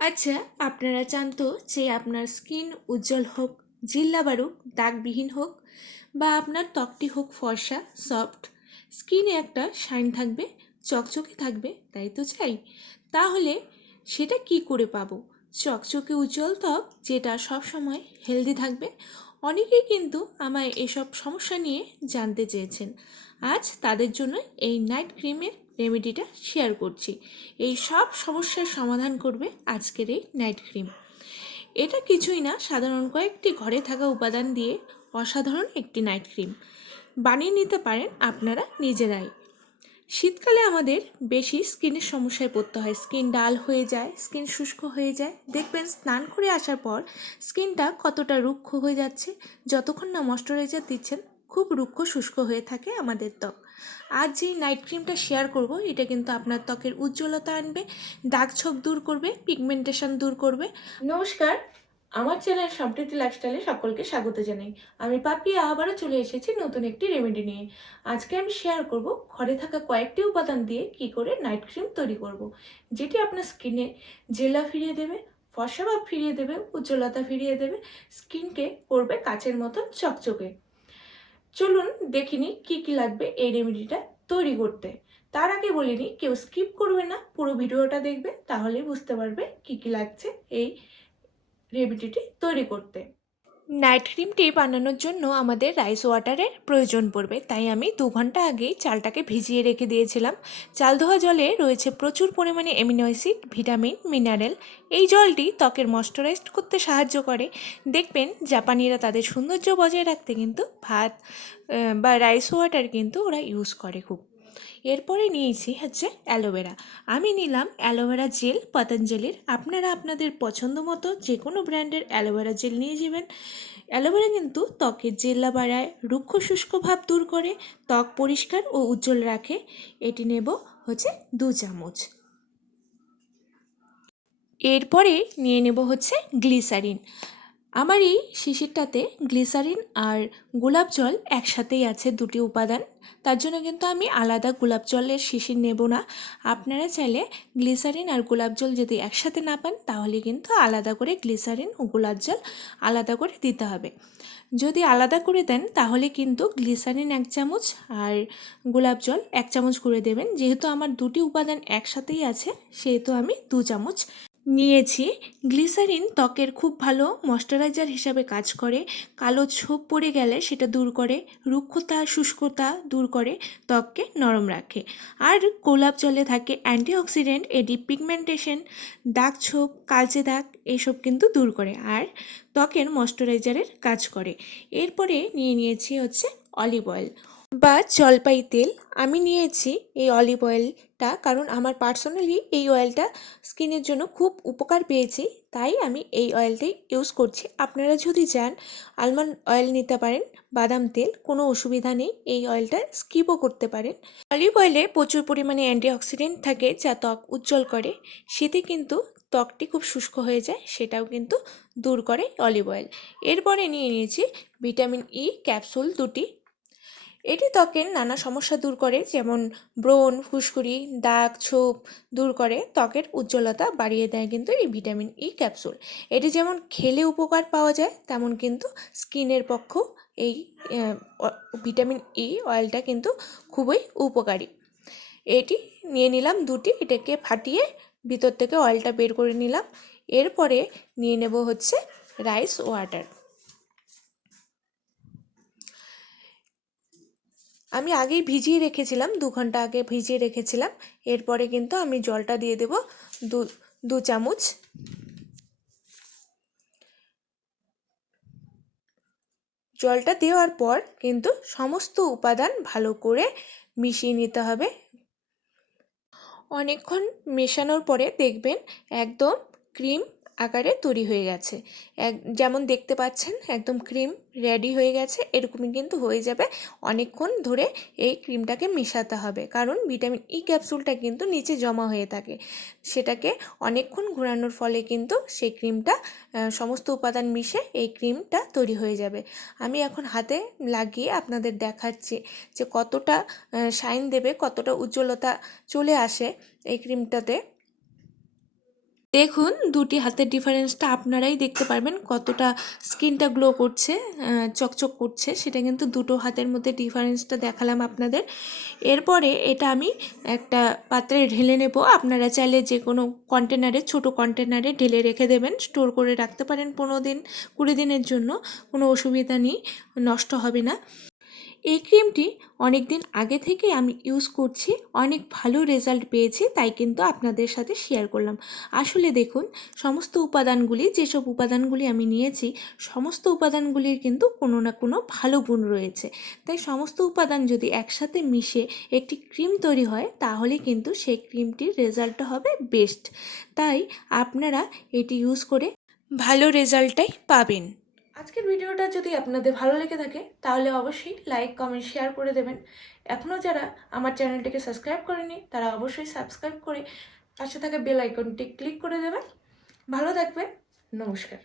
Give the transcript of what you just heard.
আচ্ছা আপনারা চান তো যে আপনার স্কিন উজ্জ্বল হোক, জিল্লা বারুক, দাগবিহীন হোক বা আপনার ত্বকটি হোক ফর্সা, সফট, স্কিনে একটা শাইন থাকবে, চকচকে থাকবে, তাই তো চাই? তাহলে সেটা কি করে পাবো? চকচকে উজ্জ্বল ত্বক, যেটা সব সময় হেলদি থাকবে? অনেকেই কিন্তু আমায় এসব সমস্যা নিয়ে জানতে চেয়েছেন। আজ তাদের জন্য এই নাইট ক্রিমের রেমেডিটা শেয়ার করছি। এই সব সমস্যার সমাধান করবে আজকের এই নাইট ক্রিম এটা কিছুই না, সাধারণ কয়েকটি ঘরে থাকা উপাদান দিয়ে অসাধারণ একটি নাইট ক্রিম বানিয়ে নিতে পারেন আপনারা নিজেরাই। শীতকালে আমাদের বেশি স্কিনের সমস্যায় পড়তে হয়। স্কিন ডাল হয়ে যায়, স্কিন শুষ্ক হয়ে যায়। দেখবেন স্নান করে আসার পর স্কিনটা কতটা রুক্ষ হয়ে যাচ্ছে। যতক্ষণ না ময়শ্চারাইজার দিচ্ছেন, খুব রুক্ষ শুষ্ক হয়ে থাকে আমাদের ত্বক। আজ যেই নাইট ক্রিমটা শেয়ার করব, এটা কিন্তু আপনার ত্বকের উজ্জ্বলতা আনবে, দাগ ছোপ দূর করবে পিগমেন্টেশন দূর করবে। নমস্কার, আমার চ্যানেল সম্প্রীতি লাইফস্টাইলে সকলকে স্বাগত জানাই। আমি পাপিয়া, আবারও চলে এসেছি নতুন একটি রেমেডি নিয়ে। আজকে আমি শেয়ার করব ঘরে থাকা কয়েকটি উপাদান দিয়ে কি করে নাইট ক্রিম তৈরি করব, যেটি আপনার স্কিনে জেলা ফিরিয়ে দেবে, ফর্সা ভাব ফিরিয়ে দেবে, উজ্জ্বলতা ফিরিয়ে দেবে স্কিনকে করবে কাচের মতন চকচকে। চলুন দেখিনি কি কি লাগবে এই রেমেডিটা তৈরি করতে। তার আগে বলিনি কেউ স্কিপ করবে না, পুরো ভিডিওটা দেখবে, তাহলে বুঝতে পারবে কি কি লাগছে এই রেমেডিটি তৈরি করতে। নাইট ক্রিমটি বানানোর জন্য আমাদের রাইস ওয়াটারের প্রয়োজন পড়বে। তাই আমি দু ঘণ্টা আগেই চালটাকে ভিজিয়ে রেখে দিয়েছিলাম। চাল ধোয়া জলে রয়েছে প্রচুর পরিমাণে অ্যামিনো অ্যাসিড, ভিটামিন, মিনারেল। এই জলটি ত্বকের ময়শ্চারাইজড করতে সাহায্য করে। দেখবেন জাপানিরা তাদের সৌন্দর্য বজায় রাখতে কিন্তু ভাত বা রাইস ওয়াটার কিন্তু ওরা ইউজ করে খুব। এরপরে নিয়েছি হচ্ছে অ্যালোভেরা। আমি নিলাম অ্যালোভেরা জেল, পতঞ্জলির। আপনারা আপনাদের পছন্দ মতো যে কোনো ব্র্যান্ডের অ্যালোভেরা জেল নিয়ে যাবেন। অ্যালোভেরা কিন্তু ত্বকের জেল্লা বাড়ায়, রুক্ষ শুষ্ক ভাব দূর করে, ত্বক পরিষ্কার ও উজ্জ্বল রাখে। এটি নেব হচ্ছে দু চামচ। এরপরে নিয়ে নেব হচ্ছে গ্লিসারিন। আমার এই শিশিরটাতে গ্লিসারিন আর গোলাপ জল একসাথেই আছে দুটি উপাদান। তার জন্য কিন্তু আমি আলাদা গোলাপ জলের শিশির নেব না। আপনারা চাইলে গ্লিসারিন আর গোলাপ জল যদি একসাথে না পান, তাহলে কিন্তু আলাদা করে গ্লিসারিন ও গোলাপ জল আলাদা করে দিতে হবে। যদি আলাদা করে দেন, তাহলে কিন্তু গ্লিসারিন এক চামচ আর গোলাপ জল এক চামচ করে দেবেন। যেহেতু আমার দুটি উপাদান একসাথেই আছে, সেহেতু আমি দু চামচ নিয়েছি। গ্লিসারিন ত্বকের খুব ভালো ময়শ্চারাইজার হিসাবে কাজ করে। কালো ছোপ পড়ে গেলে সেটা দূর করে, রুক্ষতা, শুষ্কতা দূর করে ত্বককে নরম রাখে। আর গোলাপ জলে থাকে অ্যান্টিঅক্সিডেন্ট এটি পিগমেন্টেশন, দাগ ছোপ, কালচে দাগ, এসব কিন্তু দূর করে আর ত্বকের ময়শ্চারাইজারের কাজ করে। এরপরে নিয়ে নিয়েছি হচ্ছে অলিভ অয়েল। বা জলপাই তেল আমি নিয়েছি এই অলিভ অয়েলটা কারণ আমার পার্সোনালি এই অয়েলটা স্কিনের জন্য খুব উপকার পেয়েছি, তাই আমি এই অয়েলটাই ইউজ করছি। আপনারা যদি চান আলমন্ড অয়েল নিতে পারেন, বাদাম তেল, কোনো অসুবিধা নেই, এই অয়েলটা স্কিপও করতে পারেন। অলিভ অয়েলে প্রচুর পরিমাণে অ্যান্টিঅক্সিডেন্ট থাকে, যা ত্বক উজ্জ্বল করে। শীতে কিন্তু ত্বকটি খুব শুষ্ক হয়ে যায়, সেটাও কিন্তু দূর করে অলিভ অয়েল এরপরে নিয়ে নিয়েছি ভিটামিন ই ক্যাপসুল দুটি। এটি ত্বকের নানা সমস্যা দূর করে, যেমন ব্রণ, ফুসকুড়ি, দাগ, ছোপ দূর করে। ত্বকের উজ্জ্বলতা বাড়িয়ে দেয় কিন্তু এই ভিটামিন ই ক্যাপসুল। এটি যেমন খেলে উপকার পাওয়া যায়, তেমন কিন্তু স্কিনের পক্ষ এই ভিটামিন ই অয়েলটা কিন্তু খুবই উপকারী। এটি নিয়ে নিলাম দুটি, এটাকে ফাটিয়ে ভিতর থেকে অয়েলটা বের করে নিলাম। এরপরে নিয়ে নেব হচ্ছে রাইস ওয়াটার। আমি আগেই ভিজিয়ে রেখেছিলাম, দু ঘণ্টা আগে ভিজিয়ে রেখেছিলাম। এরপরে কিন্তু আমি জলটা দিয়ে দেব দু দু চামচ। জলটা দেওয়ার পর কিন্তু সমস্ত উপাদান ভালো করে মিশিয়ে নিতে হবে। অনেকক্ষণ মেশানোর পরে দেখবেন একদম ক্রিম আকারে তৈরি হয়ে গেছে। এক, যেমন দেখতে পাচ্ছেন, একদম ক্রিম রেডি হয়ে গেছে, এরকমই কিন্তু হয়ে যাবে। অনেকক্ষণ ধরে এই ক্রিমটাকে মেশাতে হবে, কারণ ভিটামিন ই ক্যাপসুলটা কিন্তু নিচে জমা হয়ে থাকে। সেটাকে অনেকক্ষণ ঘোরানোর ফলে কিন্তু সেই ক্রিমটা সমস্ত উপাদান মিশে এই ক্রিমটা তৈরি হয়ে যাবে। আমি এখন হাতে লাগিয়ে আপনাদের দেখাচ্ছি যে কতটা শাইন দেবে, কতটা উজ্জ্বলতা চলে আসে এই ক্রিমটাতে দেখুন, দুটি হাতের ডিফারেন্সটা আপনারাই দেখতে পারবেন কতটা স্কিনটা গ্লো করছে চকচক করছে। সেটা কিন্তু দুটো হাতের মধ্যে ডিফারেন্সটা দেখালাম আপনাদের। এরপরে এটা আমি একটা পাত্রে ঢেলে নেব। আপনারা চাইলে যে কোনো কন্টেনারে ছোট কন্টেনারে ঢেলে রেখে দেবেন। স্টোর করে রাখতে পারেন পনেরো দিন, কুড়ি দিনের জন্য। কোনো অসুবিধা নেই, নষ্ট হবে না। এই ক্রিমটি অনেক দিন আগে থেকে আমি ইউজ করছি, অনেক ভালো রেজাল্ট পেয়েছি, তাই কিন্তু আপনাদের সাথে শেয়ার করলাম। আসলে দেখুন, সমস্ত উপাদানগুলি, যেসব উপাদানগুলি আমি নিয়েছি, সমস্ত উপাদানগুলির কিন্তু কোনো না কোনো ভালো গুণ রয়েছে। তাই সমস্ত উপাদান যদি একসাথে মিশে একটি ক্রিম তৈরি হয়, তাহলে কিন্তু সেই ক্রিমটির রেজাল্টটা হবে বেস্ট। তাই আপনারা এটি ইউজ করে ভালো রেজাল্টটাই পাবেন। আজকের ভিডিওটা যদি আপনাদের ভালো লেগে থাকে, তাহলে অবশ্যই লাইক কমেন্ট শেয়ার করে দেবেন। এখনও যারা আমার চ্যানেলটিকে সাবস্ক্রাইব করেনি, তারা অবশ্যই সাবস্ক্রাইব করে পাশে থাকা বেল আইকনটি ক্লিক করে দেবেন। ভালো থাকবে নমস্কার।